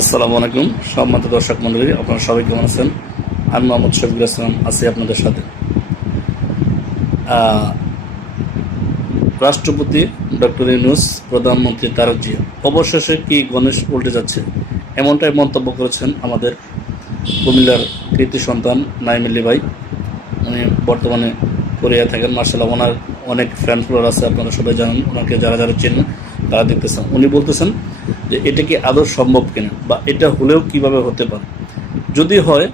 আসসালামু আলাইকুম সম্মানিত দর্শক মণ্ডলী, আপনারা সবাই কেমন আছেন? আমি মোহাম্মদ শফিকুল ইসলাম আছি আপনাদের সাথে। রাষ্ট্রপতি ডক্টর ইউনূস, প্রধানমন্ত্রী তারেক জিয়া অবশেষে কি গণেশ উল্টে যাচ্ছে, এমনটাই মন্তব্য করেছেন আমাদের কুমিল্লার কৃতি সন্তান নাঈম আলী ভাই। উনি বর্তমানে কোরিয়া থাকেন। মার্শাল্লাহ, ওনার অনেক ফ্যান ফলোয়ার আছে, আপনারা সবাই জানেন। ওনাকে যারা যারা চেনেন তারা দেখতেছেন। উনি বলতেছেন যে এটা কি আদৌ সম্ভব কিনা, বা এটা হলেও কিভাবে হতে পারে। যদি হয়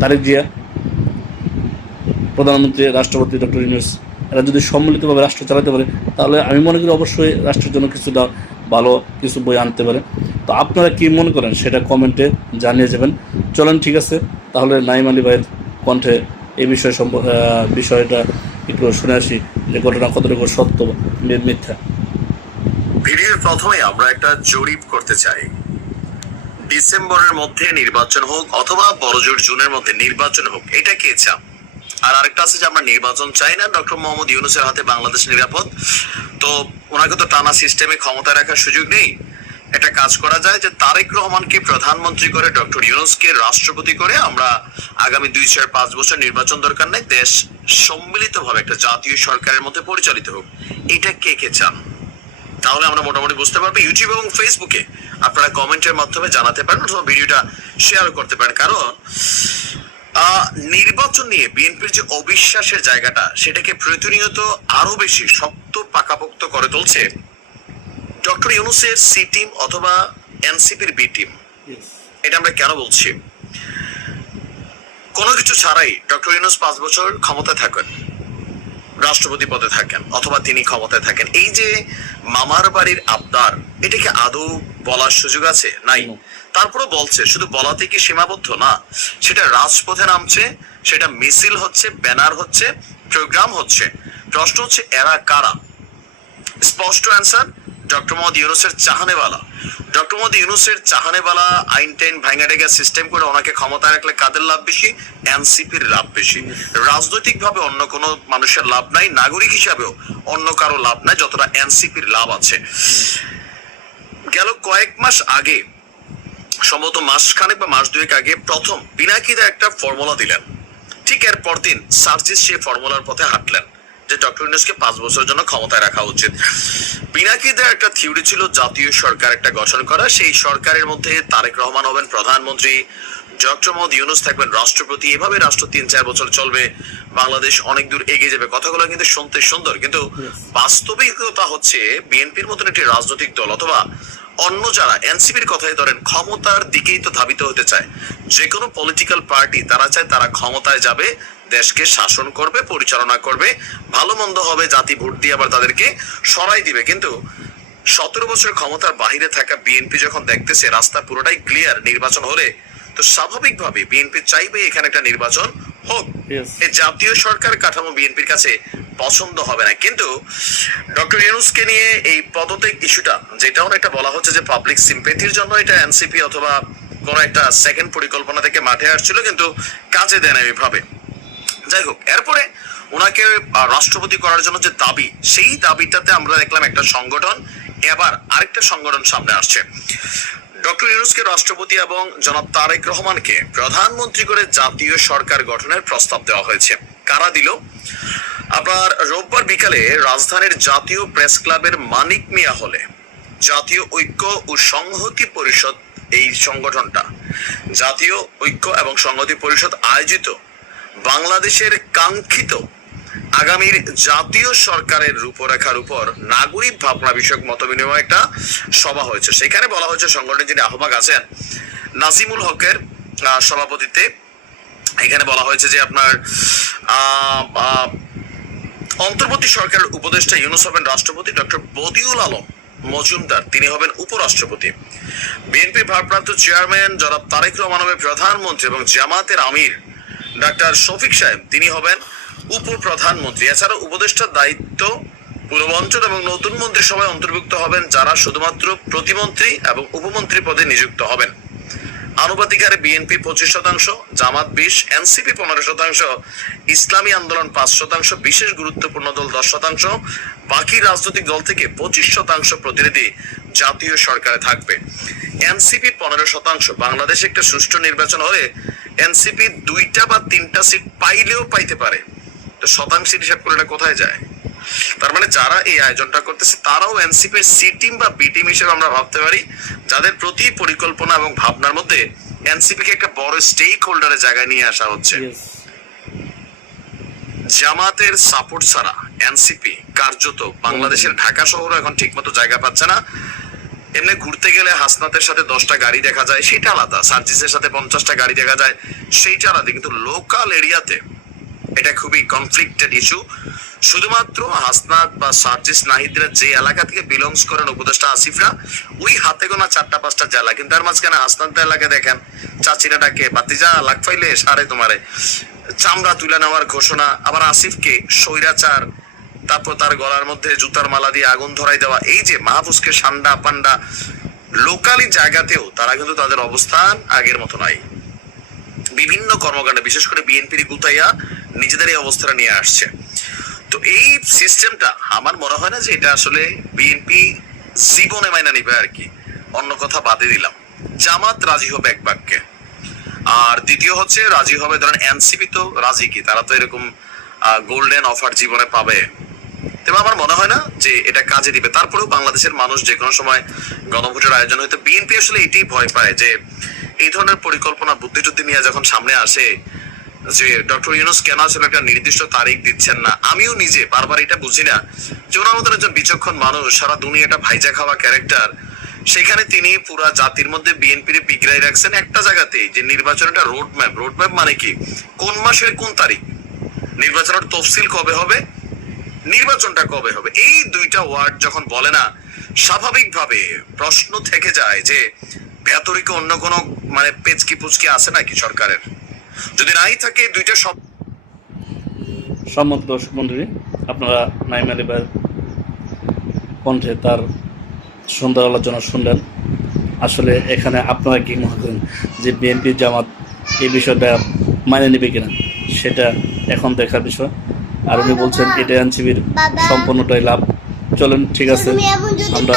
তারেক জিয়া, প্রধানমন্ত্রী, রাষ্ট্রপতি ডক্টর ইউনূস, এরা যদি সম্মিলিতভাবে রাষ্ট্র চালাতে পারে, তাহলে আমি মনে করি অবশ্যই রাষ্ট্রের জন্য কিছুটা ভালো কিছু বই আনতে পারে। তো আপনারা কি মনে করেন সেটা কমেন্টে জানিয়ে যাবেন। চলেন, ঠিক আছে, তাহলে নাঈম আলী ভাইয়ের কণ্ঠে এই বিষয়টা একটু শুনে আসি যে ঘটনা কতটুকু সত্য মিথ্যা। ভিডিওর প্রথমে আমরা একটা জরিপ করতে চাই। ডিসেম্বরের মধ্যে নির্বাচন হোক অথবা বড়জোর জুনের মধ্যে নির্বাচন হোক, এটা কে চান? আর আরেকটা আছে যে আমরা নির্বাচন চাই না, ডক্টর মোহাম্মদ ইউনূসের হাতে বাংলাদেশ নিরাপদ। তো ওনাকে তো টানা সিস্টেমে ক্ষমতায় রাখার সুযোগ নেই। একটা কাজ করা যায় যে তারেক রহমানকে প্রধানমন্ত্রী করে, ডক্টর ইউনূসকে রাষ্ট্রপতি করে আমরা আগামী 2-4-5 বছর নির্বাচন দরকার নেই, দেশ সম্মিলিতভাবে একটা জাতীয় সরকারের মধ্যে পরিচালিত হোক। এটা কে কে চান? তাহলে আমরা মোটামুটি বুঝতে পারবো। ইউটিউব এবং ফেসবুকে আপনারা কমেন্টের মাধ্যমে জানাতে পারেন অথবা ভিডিওটা শেয়ার করতে পারেন। কারণ নির্বাচন নিয়ে বিএনপির যে অবিশ্বাসের জায়গাটা, সেটাকে প্রতিনিয়ত আরো বেশি শক্ত পাকাপোক্ত করে তুলছে ডক্টর ইউনূসের সি টিম অথবা এনসিপির বি টিম। এটা আমরা কেন বলছি? কোনো কিছু ছাড়াই ডক্টর ইউনূস 5 বছর ক্ষমতায় থাকেন, রাষ্ট্রপতি পদে থাকেন অথবা তিনি ক্ষমতায় থাকেন। এই যে মামার বাড়ির আবদার, এটাকে আদৌ বলার সুযোগ আছে? নাই। তারপরে বলছে, শুধু বলাতে কি সীমাবদ্ধ না, সেটা রাজপথে নামছে, সেটা মিছিল হচ্ছে, ব্যানার হচ্ছে, প্রোগ্রাম হচ্ছে। প্রশ্ন হচ্ছে এরা কারা? স্পষ্ট অ্যান্সার, ডক্টর মোহাম্মদ ইউনূসের চাহানেওয়ালা। ডক্টর মোহাম্মদ ইউনূসের চাহানেওয়ালা আইন টাইন ভাঙা ডেগা সিস্টেম করে ওনাকে ক্ষমতায় রাখলে কাদের লাভ বেশি? এনসিপির লাভ বেশি। রাজনৈতিক ভাবে অন্য কোনো মানুষের লাভ নাই, নাগরিক হিসাবেও অন্য কারো লাভ নাই যতটা এনসিপির লাভ আছে। গেল কয়েক মাস আগে, সম্ভবত মাসখানেক বা মাস 2 আগে, প্রথম পিনাকিদা একটা ফর্মুলা দিলেন। ঠিক এর পরদিন সার্জিস সেই ফর্মুলার পথে হাঁটলেন যে ডক্টর ইউনূসকে 5 বছরের জন্য ক্ষমতায় রাখা উচিত। পিনাকিদের একটা থিওরি ছিল জাতীয় সরকার একটা গঠন করা, সেই সরকারের মধ্যে তারেক রহমান হবেন প্রধানমন্ত্রী, ডক্টর মোহাম্মদ ইউনূস থাকবেন রাষ্ট্রপতি। এভাবে রাষ্ট্র 3-4 বছর চলবে, বাংলাদেশ অনেক দূর এগিয়ে যাবে। কথাগুলো কিন্তু শুনতে সুন্দর, কিন্তু বাস্তবিকতা হচ্ছে বিএনপির মতন একটি রাজনৈতিক দল অথবা অন্য যারা এনসিপির কথাই ধরেন, ক্ষমতার দিকেই তো ধাবিত হতে চায়। যে কোনো পলিটিক্যাল পার্টি তারা চায় তারা ক্ষমতায় যাবে, দেশকে শাসন করবে, পরিচালনা করবে, ভালো মন্দ হবে, জাতি ভোট দিয়ে আবার তাদেরকে সরাই দিবে। কিন্তু 17 বছর ক্ষমতার বাহিরে থাকা বিএনপি যখন দেখতেছে রাস্তা পুরোটাই ক্লিয়ার, নির্বাচন হলে, তো স্বাভাবিকভাবে বিএনপি চাইবে এখানে একটা নির্বাচন হোক। এই জাতীয় সরকার কাঠামো বিএনপির কাছে পছন্দ হবে না। কিন্তু ডক্টর ইউনূসকে নিয়ে এই পদত্যাগ ইস্যুটা, যেটা অনেকটা বলা হচ্ছে যে পাবলিক সিম্পেথির জন্য এটা এনসিপি অথবা কোন একটা সেকেন্ড পরিকল্পনা থেকে মাঠে আসছিল, কিন্তু কাজে দেয় না এইভাবে। যাই হোক, এরপরে ওনাকে রাষ্ট্রপতি করার জন্য যে দাবি, সেই দাবিটাতে আমরা দেখলাম একটা সংগঠন, এবার আরেকটা সংগঠন সামনে আসছে। ডক্টর ইউনূসকে রাষ্ট্রপতি এবং জনাব তারেক রহমানকে প্রধানমন্ত্রী করে জাতীয় সরকার গঠনের প্রস্তাব দেওয়া হয়েছে। কারা দিল? আপনার রোববার বিকালে রাজধানীর জাতীয় প্রেস ক্লাবের মানিক মিয়া হলে জাতীয় ঐক্য ও সংহতি পরিষদ, এই সংগঠনটা জাতীয় ঐক্য এবং সংহতি পরিষদ আয়োজিত বাংলাদেশের কাঙ্ক্ষিত আগামীর জাতীয় সরকারের রূপরেখার উপর নাগরিক ভাবনা বিষয়ক মত বিনিময় একটা সভা হয়েছে। সেখানে বলা হয়েছে, সংগঠনের যিনি আহ্বায়ক আছেন নাজিমুল হকের সভাপতিত্বে, এখানে বলা হয়েছে যে আপনার অন্তর্বর্তী সরকারের উপদেষ্টা ইউনূস হবেন রাষ্ট্রপতি, ডক্টর বদিউল আলম মজুমদার তিনি হবেন উপরাষ্ট্রপতি, বিএনপি ভারপ্রাপ্ত চেয়ারম্যান জনাব তারেক রহমান হবে প্রধানমন্ত্রী এবং জামাতের আমির ডাক্তার শফিক সাহেব তিনি হবেন উপপ্রধানমন্ত্রী। এছাড়া উপদেষ্টার দায়িত্ব পূর্বাঞ্চল এবং নতুন মন্ত্রিসভায় অন্তর্ভুক্ত হবেন যারা শুধুমাত্র প্রতিমন্ত্রী এবং উপমন্ত্রী পদে নিযুক্ত হবেন। আনুপাতিক হারে বিএনপি 25%, জামাত 20%, এনসিপি 15%, ইসলামী আন্দোলন 5%, বিশেষ গুরুত্বপূর্ণ দল 10%, বাকি রাজনৈতিক দল থেকে 25% প্রতিনিধি জাতীয় সরকারে থাকবে। এনসিপি 15%। বাংলাদেশে একটা সুষ্ঠু নির্বাচন হলে এনসিপি 2টা বা 3টা সিট পাইলেও পাইতে পারে। তো শতাংশের হিসাব করে এটা কোথায় যায়? তার মানে যারা এই আয়োজনটা করতেছে তারাও এনসিপির সি টিম বা বি টিম হিসেবে আমরা ভাবতে পারি, যাদের প্রতি পরিকল্পনা এবং ভাবনার মধ্যে এনসিপিকে একটা বড় স্টেক হোল্ডারের জায়গায় নিয়ে আসা হচ্ছে। জামাতের সাপোর্ট ছাড়া এনসিপি কার্যত বাংলাদেশের ঢাকা শহর এখন ঠিকমতো জায়গা পাচ্ছে না। এমনি ঘুরতে গেলে হাসনাতের সাথে 10টা গাড়ি দেখা যায়, সেটা আলাদা। সার্জিসের সাথে 50টা গাড়ি দেখা যায়, সেইটা আলাদা। কিন্তু লোকাল এরিয়াতে এটা খুবই কনফ্লিক্টেড ইস্যু। শুধুমাত্র হাসনাত বা সার্জিস নাহিদরা যে এলাকা থেকে বিলংস করেন, উপদেষ্টা আসিফরা, ওই হাতে গোনা 4টা-5টা জেলা। কিন্তু তার মাঝখানে হাসনাত এলাকা দেখেন চাচিরা ডাকে বাতিজা লাগ ফাইলে সারে তোমারে চামড়া তুলে নেওয়ার ঘোষণা। আবার আসিফকে স্বৈরাচার, তারপর তার গলার মধ্যে জুতার মালা দিয়ে আগুন ধরাই দেওয়া। এই যে মাহফুজকে সান্ডা পান্ডা, লোকালি জায়গাতেও তারা কিন্তু তাদের অবস্থান আগের মতো নাই। বিভিন্ন কর্মকাণ্ডে বিশেষ করে বিএনপির গুতাইয়া নিজেদের এই অবস্থাটা নিয়ে আসছে। তো এই সিস্টেমটা আমার মনে হয় না যে এটা আসলে বিএনপি জীবনে মাইনা নিবে আর কি। অন্য কথা বাদে দিলাম, জামাত রাজি হবে এক বাক্যে। আর দ্বিতীয় হচ্ছে রাজি হবে, ধরেন এনসিপি তো রাজি কি, তারা তো এরকম গোল্ডেন অফার জীবনে পাবে। তবে আমার মনে হয় না যে এটা কাজে দিবে। তারপরেও বাংলাদেশের মানুষ যে কোনো সময় গণভোটের আয়োজন হয়তো, বিএনপি আসলে এটাই ভয় পায় যে এই ধরনের পরিকল্পনা বুদ্ধিটুদ্ধি নিয়ে যখন সামনে আসে যে ডক্টর ইউনূস কেন আসলে একটা নির্দিষ্ট তারিখ দিচ্ছেন না। আমিও নিজে বারবার এটা বুঝি না যে ওনার মতন একজন বিচক্ষণ মানুষ, সারা দুনিয়াটা ভাইজা খাওয়া ক্যারেক্টার, সেখানে তিনি পুরা জাতির মধ্যে বিএনপির বিগড়াই রাখছেন একটা জায়গাতেই, যে নির্বাচনটা রোডম্যাপ। রোডম্যাপ মানে কি? কোন মাসের কোন তারিখ, নির্বাচনের তফসিল কবে হবে, নির্বাচনটা কবে হবে, এই 2টা ওয়ার্ড যখন বলে না, স্বাভাবিকভাবে প্রশ্ন থেকে যায় যে ভেতরে কি অন্য কোনো মানে পেচকি পুচকি আছে নাকি সরকারের? যদি নাই থাকে 2টা সব। সম্মত দর্শক মন্ডলী, আপনারা নাইম আলী ভাইয়ের কণ্ঠে তার সুন্দর আলোচনা শুনলেন। আসলে এখানে আপনারা কি মনে করেন যে বিএনপি জামাত এই বিষয়টা মানে নেবে কিনা, সেটা এখন দেখার বিষয়। আর উনি বলছেন এটা এনসিপির সম্পূর্ণটাই লাভ। চলেন, ঠিক আছে, আমরা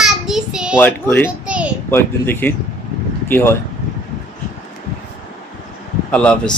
ওয়েট করি, কয়েকদিন দেখি কি হয়। আল্লাহ হাফিজ।